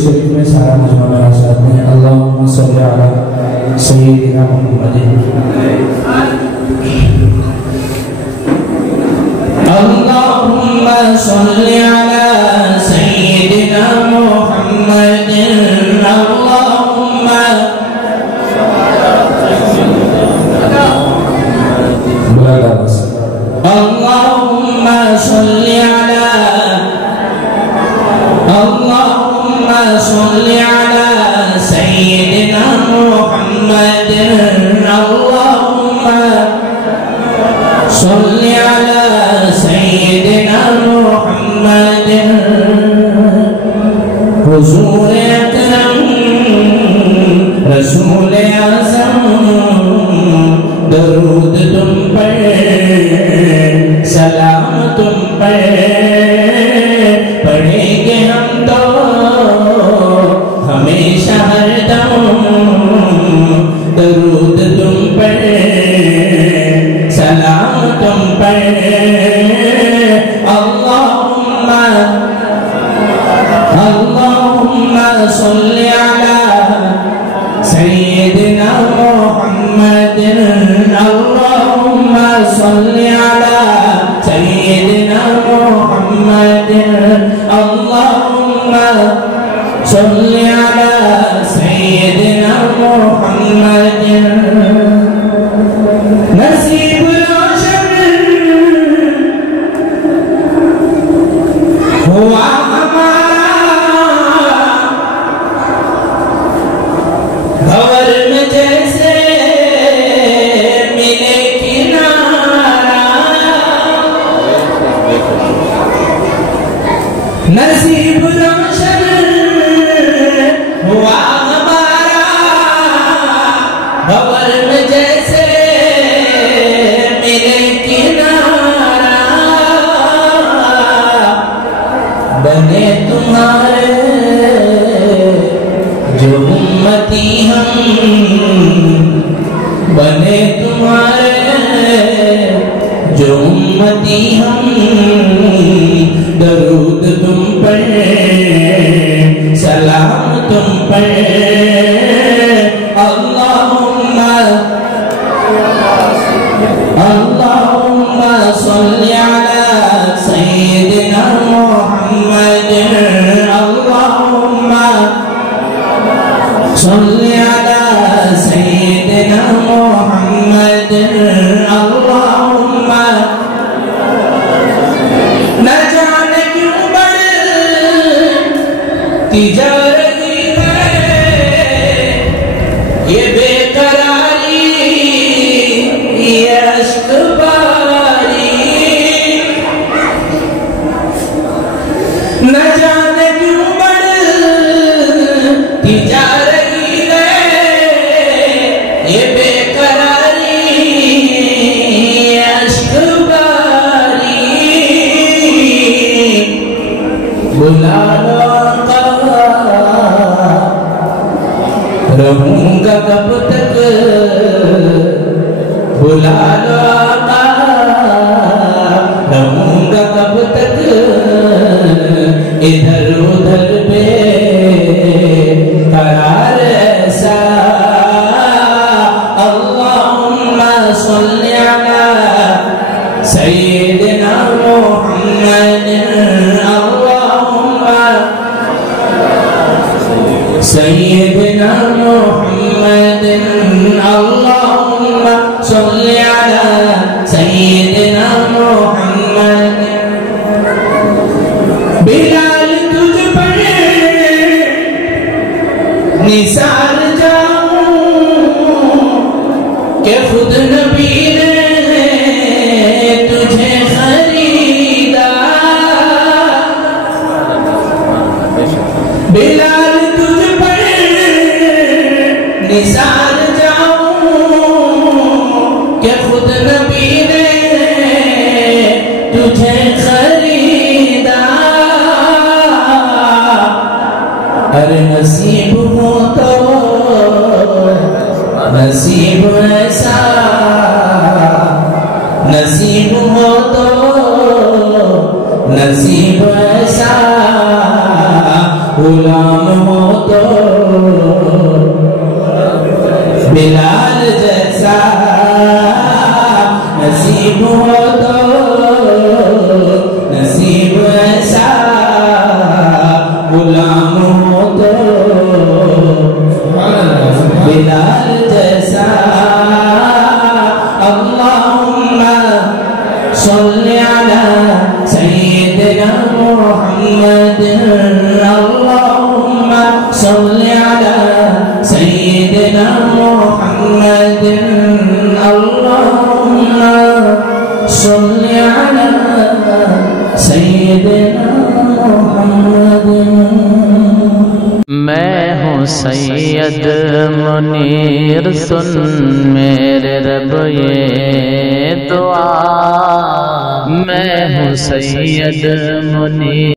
शरीफ में सारा मजमा मेरा साथ में अल्लाहुम्मा सल्ली अला सय्यिदिना मुहम्मदिन अल्लाहुम्मा सल्ली अला सय्यिदिना मुहम्मदिन अल्लाहुम्मा अल्लाहुम्मा सल्ली अला अल्लाहुम्मा सल्ली अला सय्यिदिना मुहम्मदिन अल्लाहुम्मा सल्ली अला सय्यिदिना मुहम्मदिन हुजूर अकरम रसूल आज़म दरूद तुम पर सलाम तुम पर पढ़ेंगे हम तो हमेशा हरदम दरूद तुम पर सलाम तुम पर अल्लाहुम्मा अल्लाहुम्मा सल्ली अला सय्यिदिना मुहम्मदिन अल्लाहुम्मा सल्ली अला सय्यिदिना मुहम्मदिन अल्लाहुम्मा सल्ली अला सय्यिदिना मुहम्मदिन नसीब रोशन हुआ हमारा भंवर में जैसे मिले किनारा नसीब रोशन हुआ हमारा भंवर में जैसे मिले किनारा बने तुम्हारे जो उम्मती हम बने तुम्हारे जो उम्मती हम दरूद तुम पर सलाम तुम पर अल्लाहुम्मा अल्लाहुम्मा सल्ली अला सय्यिदिना मुहम्मदिन अल्लाहुम्मा सल्ली अला सय्यिदिना मुहम्मदिन अल्लाहुम्मा न जाने क्यों बढ़ती जा रही है ये बेकरारी ये अश्क बारी न जाने क्यों बढ़ती जा रही है ये बेकरारी ये अश्क बारी बुला लो रहूंगा कब तक बुला लो आका रहूंगा कब तक इधर उधर पे करार ऐसा अल्लाहुम्मा सल्ली अला सय्यिदिना मुहम्मदिन अल्लाहुम्मा सय्यिदिना मुहम्मदिन अल्लाहुम्मा सल्ली अला सय्यिदिना मुहम्मदिन बिलाल तुझ पर निसार जाऊं कि खुद नबी ने तुझे खरीदा बिलाल तुझ पर निसार जाऊं कि खुद नबी ने तुझे खरीदा अरे नसीब हो तो नसीब ऐसा नसीब हो तो नसीब ऐसा गुलाम हो तो बिलाल जैसा नसीब हो तो नसीब ऐसा गुलाम हो तो बिलाल जैसा अल्लाहुम्मा सल्ली अला सय्यिदिना मुहम्मद अल्लाहुम्मा सल्ली अला सय्यिदिना मुहम्मद अल्लाहुम्मा सल्ली अला सय्यिदिना मुहम्मद। मैं हूँ सैयद मुनीर सुन मेरे रब ये दुआ। मैं हूँ सैयद मुनीर।